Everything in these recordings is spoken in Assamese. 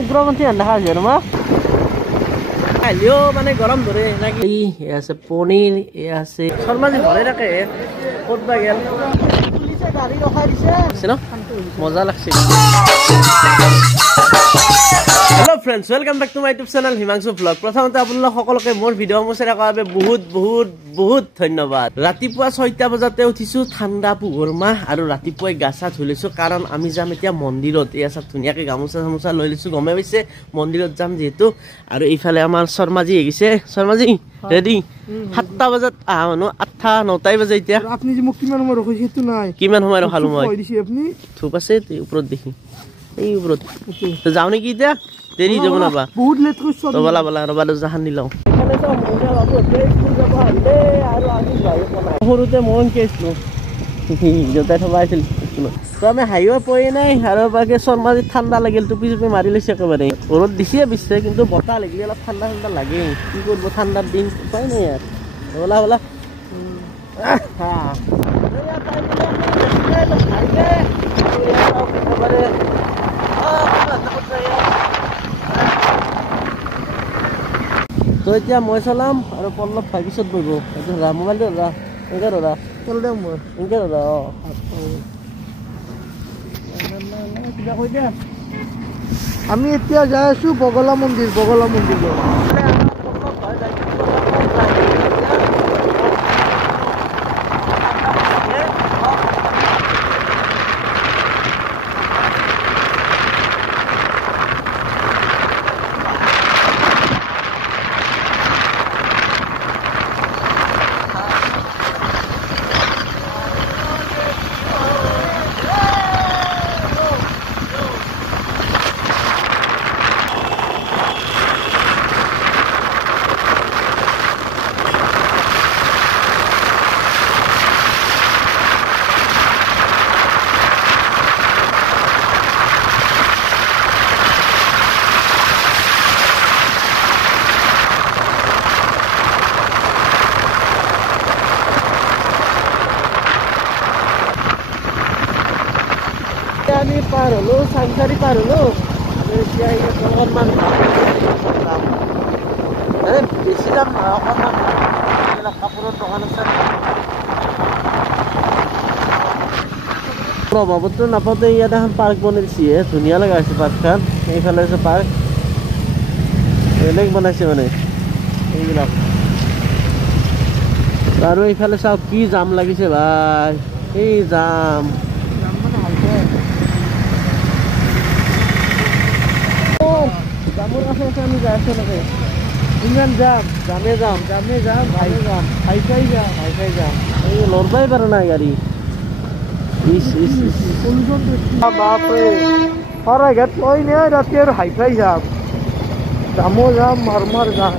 উগ্ৰপন্থী দেখা হৈছে তোমাক খালিও মানে গৰম ধৰে নাকি আছে পনীৰ আছে শৰ্মাজি ঘৰে থাকে ক'ত বা গেল পুলিচে গাড়ী ৰখাই দিছে ন মজা লাগছে hello friends welcome back to my YouTube channel Himanshu blog प्रथमते आपलोक সকলকে মোৰ ভিডিও মুছাৰ বাবে বহুত ধন্যবাদ ৰাতিপুৱা 6টা বজাতে উঠিছো ঠাণ্ডা পুহৰ মাহ আৰু ৰাতিপুৱাই গাছা ধুলিছো কাৰণ আমি যাম এতিয়া মন্দিৰত এই আছে ধুনিয়াকে গামোচা লৈ লৈছো গমে পাইছে মন্দিৰত যাম যেহেতু আৰু এইফালে আমাৰ শৰ্মাজি আহিছে শৰ্মাজি ৰেডি 7টা বজাত আহনো 8টা 9টাই বাজে এতিয়া আপুনি যে মোক কিমান সময় ৰখাইছে হেতু নাই কিমান সময় ৰখালো মই কৈ দিছি আপুনি থুপ আছে ওপৰত দেখি এই ওপৰত তো যাও নেকি এতিয়া দেৰি যাব না বা বহুত লেট কৰিছ তো বলা ৰবা জাহান নিলাও এখানে তো মহিলা বাবু আছে স্কুল যাব হলে আৰু আমি যাই পলাই সৰুতে মন কেছলো জোতা থবাইছিল স্কুলত তো আমি হাইৱে পয়ে নাই আৰু বাকে শৰ্মাজি ঠাণ্ডা লাগিল টুপি মাৰি লৈছে একেবাৰে ৰ'দ দিছে বিছে কিন্তু বতাহ লাগিলে অলপ ঠাণ্ডা লাগে কি কৰিব ঠাণ্ডাৰ দিন উপায় নাই আৰু বলা তো এতিয়া মই চলাম আৰু পল্লৱ ভাই পিছত বহিব মোবাইলটো আমি এতিয়া যাই আছো বগলা মন্দিৰ আমি পাৰ হলো চাংচাৰি পাৰ হলো এতিয়া অকণমান বেছি দাম নহয় অকণমান কাপোৰৰ দোকান আছে প্ৰভাৱতো নাপাওঁতে ইয়াত এখন পাৰ্ক বনাই দিছে ধুনীয়া লগা হৈছে পাৰ্কখন এইফালে আছে পাৰ্ক বেলেগ বনাইছে মানে এইবিলাক আৰু এইফালে চাওক কি জাম লাগিছে ভাই এই জাম আমি যাই আছো নাকি ইমান যামে যাম হাইফাই যাম এই লৰবাই পাৰা নাই গাড়ী বাপৰে ঘাট লৈ নে ৰাতি আৰু হাইফাই যাম মাৰ যাম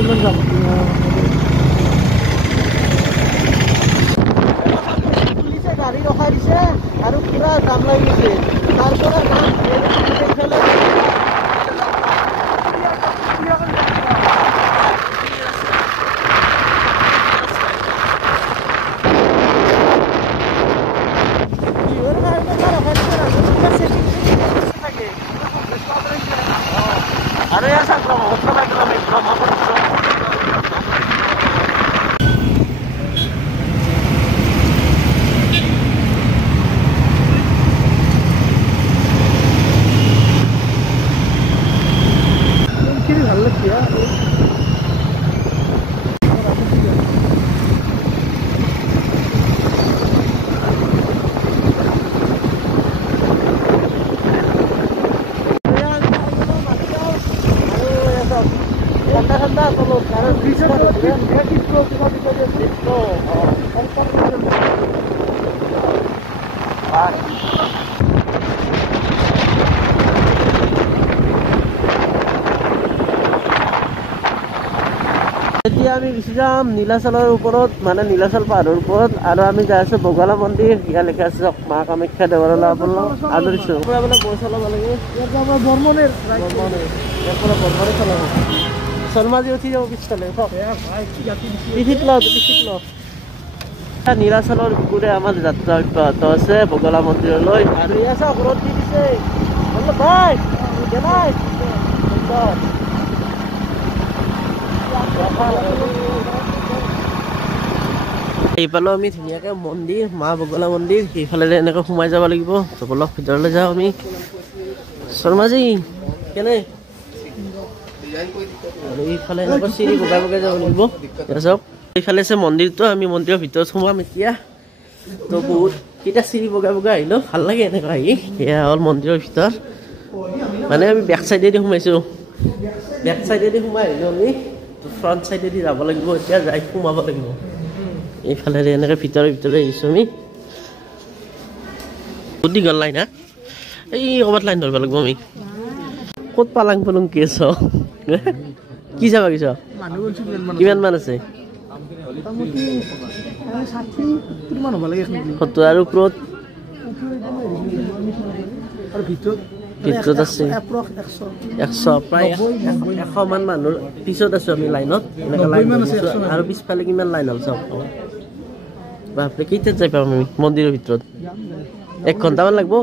ইমান যাম পুলিচে গাড়ী ৰখাই দিছে আৰু পুৰা জাম লাগি গৈছে তাৰপৰা Ano yan sa promo? Kini ভাল লাগছে ঠান্ডা চলো কাৰণ বিশেষ এতিয়া আমি গুচি যাম নীলাচলৰ ওপৰত মানে নীলাচল পাহাৰৰ ওপৰত আৰু আমি যাই আছো বগলা মন্দিৰ ইয়াত লিখা আছে মা কামাখ্যা দেৱালয় আদৰিছো বোলে বৈ চলাব লাগে বৰ্মনেৰ চলাব শৰ্মাজি উঠি যাব পিছফালে পিঠিত ল নীলাচলৰ বুকুৰে আমাৰ যাত্ৰা অব্যাহত আছে বগলা মন্দিৰলৈ আৰু এয়া চাওক ৰ'দ দি দিছে ভাই এইফালেও আমি ধুনীয়াকৈ মন্দিৰ মা বগলা মন্দিৰ সেইফালে এনেকৈ সোমাই যাব লাগিব বলক ভিতৰলৈ যাওঁ আমি শৰ্মাজী কেনে আৰু এইফালে এনেকৈ চিৰি বগাই বগাই যাব লাগিব চাওক এইফালে আছে মন্দিৰটো আমি মন্দিৰৰ ভিতৰত সোমাম এতিয়া তো বহুত কেইটা চিৰি বগাই বগাই আহিলোঁ ভাল লাগে এনেকৈ আহি এয়া হ'ল মন্দিৰৰ ভিতৰ মানে আমি বেক চাইডেদি সোমাইছোঁ বেক চাইডেদি সোমাই আহিলোঁ আমি ফ্ৰণ্ট চাইডেদি যাব লাগিব এতিয়া যাই সোমাব লাগিব এইফালে এনেকৈ ভিতৰে আহিছোঁ আমি বহুত দীঘল লাইন হা এই ক'ৰবাত লাইন ধৰিব লাগিব আমি ক'ত পালাং পলুং কি আছ কি চাব গৈছ কিমান মান আছে 70 আৰু ওপৰত ভিতৰত আছে 100 প্ৰায় 100 মান মানুহৰ পিছত আছোঁ আমি লাইনত আৰু পিছফালে কিমান লাইন হ'ল চাওক বাপৰে কেইটাত যাই পাম আমি মন্দিৰৰ ভিতৰত 1 ঘণ্টামান লাগিব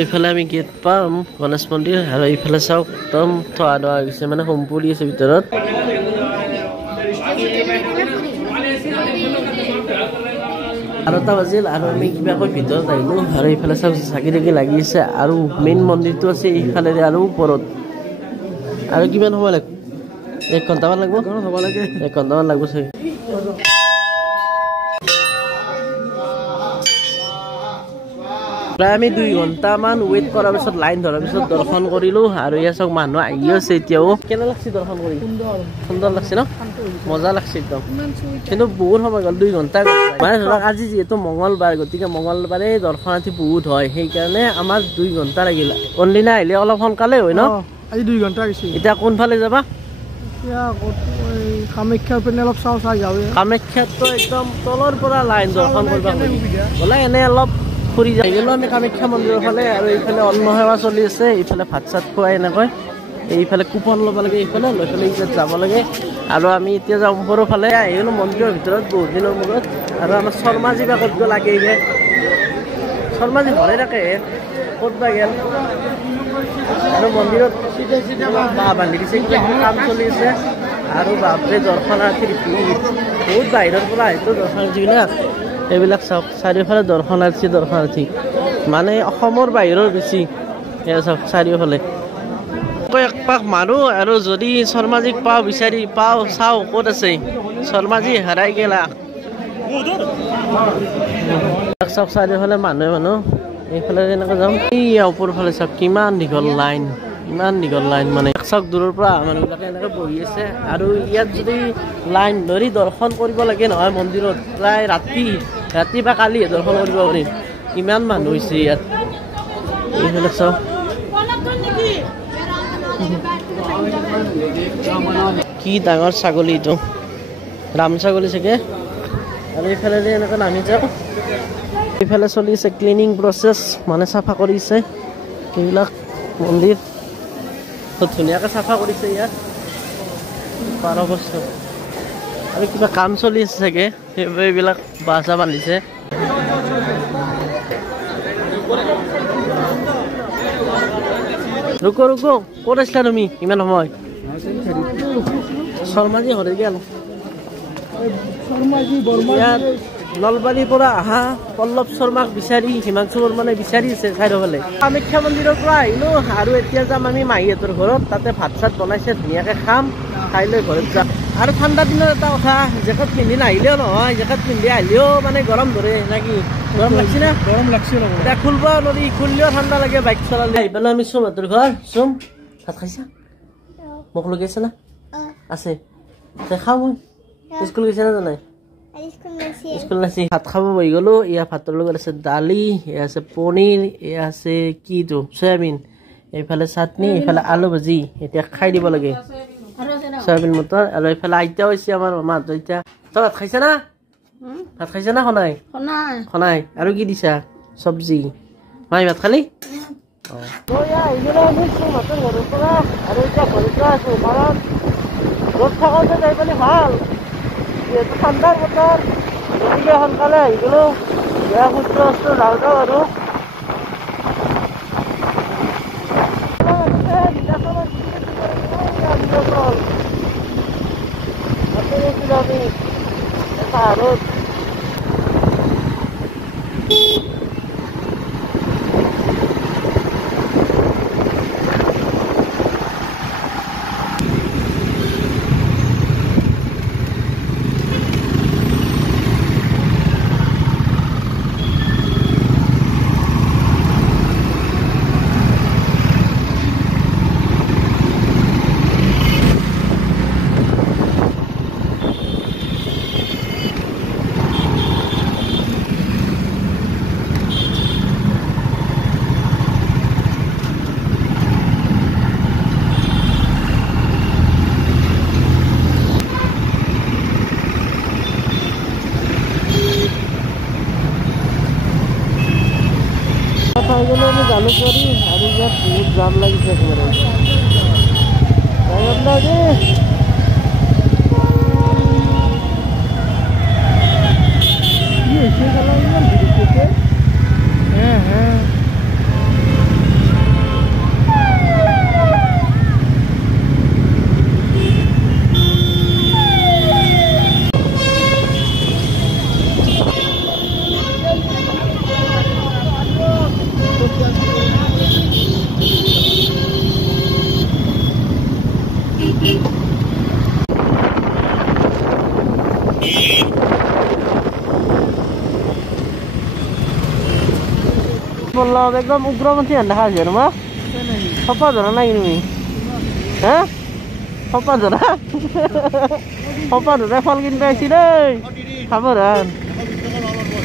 এইফালে আমি গেট পাম গণেশ মন্দিৰ আৰু এইফালে চাওক একদম থোৱা ধোৱা হৈ গৈছে মানে হোম পুৰি আছে ভিতৰত 12টা বাজিল আৰু আমি কিবাকৈ ভিতৰত আহিলোঁ আৰু এইফালে চাওক চাকি তাকি লাগি আছে আৰু মেইন মন্দিৰটো আছে এইফালে আৰু ওপৰত আৰু কিমান সময় লাগিব 1 ঘণ্টামান লাগিব 1 ঘণ্টামান লাগিব চাগে প্ৰায় আমি 2 ঘণ্টামান ৱেইট কৰাৰ পিছত লাইন ধৰাৰ পিছত দৰ্শন কৰিলোঁ আৰু ইয়াত চাওক মানুহ আহি আছে এতিয়াও কেনে লাগছে দৰ্শন কৰি সুন্দৰ লাগছে ন মজা লাগছে একদম কিন্তু বহুত সময় গ'ল 2 ঘণ্টা মানে ধৰক আজি যিহেতু মঙলবাৰ গতিকে মঙলবাৰে দৰ্শনাৰ্থী বহুত হয় সেইকাৰণে আমাৰ 2 ঘণ্টা লাগিল অনলাইন আহিলে অলপ সোনকালে হয় ন আজি 2 ঘণ্টা গৈছে এতিয়া কোনফালে যাবা কামাখ্যাৰ পিনে অলপ চাই যাওঁ কামাখ্যাতো একদম তলৰ পৰা লাইন দৰ্শন কৰিব গ'লে এনে অলপ ফুৰি যাই গ'লো আমি কামাখ্যা মন্দিৰৰ ফালে আৰু এইফালে অন্ন সেৱা চলি আছে এইফালে ভাত চাত খুৱাই এনেকৈ এইফালে কুপন ল'ব লাগে এইফালে লৈ পেলাই ইয়াত যাব লাগে আৰু আমি এতিয়া যাওঁ ওপৰৰ ফালে আহিলোঁ মন্দিৰৰ ভিতৰত বহুত দিনৰ মূৰত আৰু আমাৰ শৰ্মাজী বা ক'ত গ'ল লাগে শৰ্মাজী ঘৰে থাকে ক'ত বা গ'ল আৰু মন্দিৰত বাঁহ বান্ধি দিছে কাম চলি আছে আৰু বাপৰে দৰ্শনাৰ্থীৰ ভিৰ বহুত বাহিৰৰ পৰা আহিছোঁ দৰ্শনাৰ্থীবিলাক এইবিলাক চাওক চাৰিওফালে দৰ্শনাৰ্থী মানে অসমৰ বাহিৰৰ বেছি এয়া চাওক চাৰিওফালে একপাক মাৰোঁ আৰু যদি শৰ্মাজীক বিচাৰি পাওঁ চাওঁ ক'ত আছে শৰ্মাজী হেৰাই গেলা চাওক চাৰিওফালে মানুহ এইফালে এনেকৈ যাম এই ওপৰৰ ফালে চাওক কিমান দীঘল লাইন মানে চাওক দূৰৰ পৰা মানুহবিলাকে এনেকৈ বহি আছে আৰু ইয়াত যদি লাইন ধৰি দৰ্শন কৰিব লাগে নহয় মন্দিৰত প্ৰায় ৰাতি বা কালি দৰ্শন কৰিব পাৰিম ইমান মানুহ হৈছে ইয়াত এইফালে চাওক কি ডাঙৰ ছাগলী এইটো ৰাম ছাগলী চাগে আৰু এইফালে যে এনেকৈ নামি যাওঁ এইফালে চলি আছে ক্লিনিং প্ৰচেছ মানে চাফা কৰিছে এইবিলাক মন্দিৰ ধুনীয়াকৈ চাফা কৰিছে ইয়াত 12 বছৰ আৰু কিবা কাম চলি আছে চাগে এইবিলাক বাঁহ বান্ধিছে ৰুকো ক'ত আছিলা তুমি ইমান সময় শৰ্মাজী ঘৰে গেল নলবাৰীৰ পৰা অহা পল্লৱ শৰ্মাক বিচাৰি হিমাংশু বৰ্মনে বিচাৰি আছে চাৰিওফালে কামাখ্যা মন্দিৰৰ পৰা আহিলোঁ আৰু এতিয়া যাম আমি মাহীহঁতৰ ঘৰত তাতে ভাত চাত বনাইছে ধুনীয়াকৈ খাম খাই লৈ ঘৰত যাম আৰু ঠাণ্ডা দিনৰ এটা কথা জেকেট পিন্ধি নাহিলেও নহয় জেকেট পিন্ধি আহিলেও মানে গৰম ধৰে নাকি গৰম লাগছে না গৰম লাগছে এতিয়া খুলিব নোৱাৰি খুলিলেও ঠাণ্ডা লাগে বাইক চলালে আহি পেলাই আমি চুমহঁতৰ ঘৰ ভাত খাইছা মোক লৈ গৈছে না আছে খাওঁ মই স্কুল গৈছে না জানাই স্কুল নাছি ভাত খাব বহি গ'লো এয়া ভাতৰ লগত আছে দালি এয়া আছে পনীৰ এয়া আছে কিটো চয়াবিন এইফালে চাটনি এইফালে আলু ভাজি এতিয়া খাই দিব লাগে চয়াবিন মটৰ আৰু এইফালে আইতাও হৈছে আমাৰ মাহঁতৰ এতিয়া তই ভাত খাইছা না খনাই আৰু কি দিছা চব্জি মাই ভাত খালি আৰু এতিয়া ঘৰত আছো কাৰণ ৰ'দ থাকোঁতে যাই পেলাই ভাল ঠাণ্ডাৰ বতৰ গতিকে সোনকালে আহি গ'লো এয়া সুস্থ সুস্থ যাওঁ যাওঁ আৰু আমি পাহাৰত আমি জালুকবাৰী আৰু ইয়াত বহুত জাম লাগিছে একেবাৰে কি হৈছে ইমান ভিডিঅ'তে বললাম একদম উগ্রপন্থী দেখা আছে তোমার সপা ধরা নাই তুমি হ্যাঁ সপা ধরা ফল কিনতে আইছি দেই খাব রান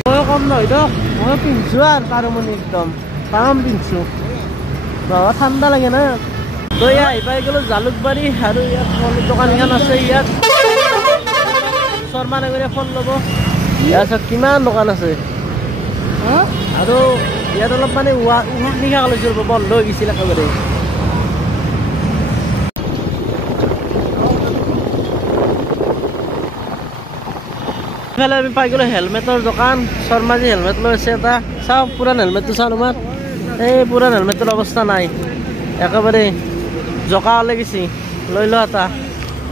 মই কম নহয় তো মই পিন্ধছো আর কারমনি একদম কাম পিন্ধছো বাবা ঠান্ডা লাগে না তো আহি পাই গেলো জালুকবাৰী আৰু ইয়াত ফলৰ দোকান এখন আছে ইয়াত শৰ্মা নগৰীয়া ফল ল'ব ইয়াত কিমান দোকান আছে আৰু ইয়াত অলপ মানে উশাহ নিশাহ লৈছিল বন্ধ হৈ গৈছিল একেবাৰে ইফালে আমি পাই গ'লো হেলমেটৰ দোকান শৰ্মা যি হেলমেট লৈ আছে এটা চাওঁ পুৰাণ হেলমেটটো চাওঁ তোমাৰ এই পুৰাণ হেলমেটৰ অৱস্থা নাই একেবাৰে জকা ওলাই গৈছে লৈ লোৱা এটা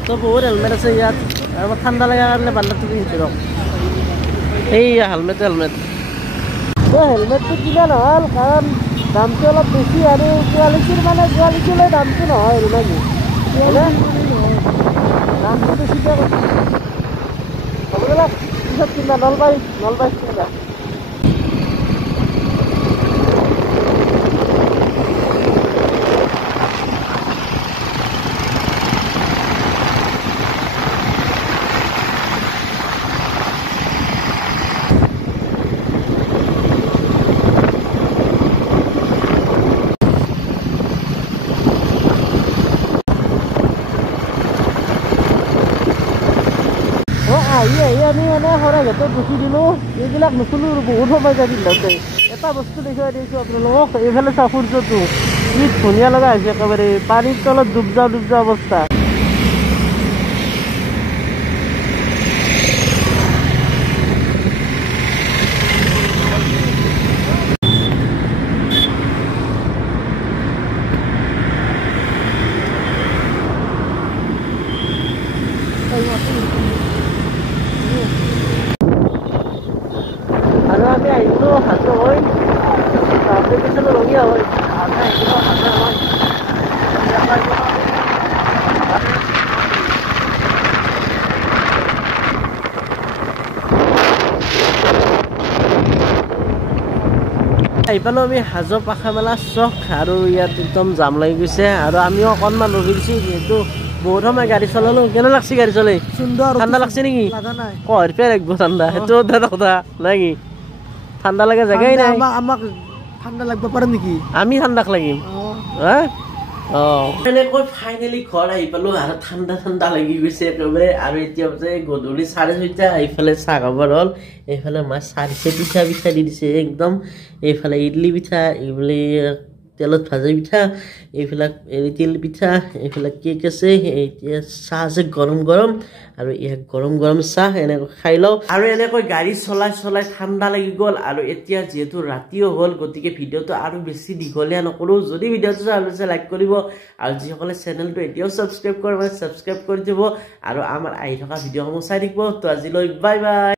তো বহুত হেলমেট আছে ইয়াত আৰু ঠাণ্ডা লগা কাৰণে বান্দাৰটো কিনিছোঁ ৰক এইয়া হেলমেট হেলমেটটো কিনা নহ'ল কাৰণ দামটো অলপ বেছি আৰু কোৱালিটিৰ মানে কোৱালিটিলৈ দামটো নহয় আৰু নাকি দামটো বেছিকৈ হ'ব গ'লা পিছত কিনা নলবাৰী কিনা আমি মানে সৰাই ঘাটত গুচি দিলোঁ এইবিলাক নুচুলোঁ বহুত সময় যায় পিন্ধাওঁতে এটা বস্তু দেখুৱাই দিছোঁ আপোনালোকক এইফালে চাওঁ সূৰ্যটো কি ধুনীয়া লগা হৈছে একেবাৰে পানীৰ তলত ডুব যোৱা অৱস্থা আমি আহিলোঁ হাজো হৈ তাতে পিছলৈ ৰঙীয়া হৈ আহি পালোঁ আমি হাজো পাখা মেলা চখ আৰু ইয়াত একদম জাম লাগি গৈছে আৰু আমিও অকণমান ৰখি দিছোঁ যিহেতু বহুত সময় গাড়ী চলালোঁ কেনে লাগছে গাড়ী চলাই ঠাণ্ডা লাগছে নেকি কহৰ পৰা লাগিব ঠাণ্ডা সেইটো এটা কথা নাই ঠাণ্ডা লাগে জেগাই নাই আমাক ঠাণ্ডা লাগিব পাৰে নেকি আমি ঠাণ্ডাক লাগিম হা এনেকৈ ফাইনেলি ঘৰ আহি পালোঁ আৰু ঠাণ্ডা লাগি গৈছে একেবাৰে আৰু এতিয়া যে গধূলি 6:30 এইফালে চাহ খাবৰ হ'ল এইফালে মাছ চাহ দিছে পিঠা দি দিছে একদম এইফালে ইডলি পিঠা এইফালে তেলত ভাজা পিঠা এইবিলাক তিল পিঠা এইবিলাক কেক আছে এতিয়া চাহ আছে গৰম গৰম আৰু ইয়াক গৰম গৰম চাহ এনেকৈ খাই লওঁ আৰু এনেকৈ গাড়ী চলাই চলাই ঠাণ্ডা লাগি গ'ল আৰু এতিয়া যিহেতু ৰাতিও হ'ল গতিকে ভিডিঅ'টো আৰু বেছি দীঘলীয়া নকৰোঁ যদি ভিডিঅ'টো ভাল হৈছে লাইক কৰিব আৰু যিসকলে চেনেলটো এতিয়াও ছাবস্ক্ৰাইব কৰে ছাবস্ক্ৰাইব কৰি দিব আৰু আমাৰ আহি থকা ভিডিঅ'সমূহ চাই থাকিব তো আজিলৈ বাই বাই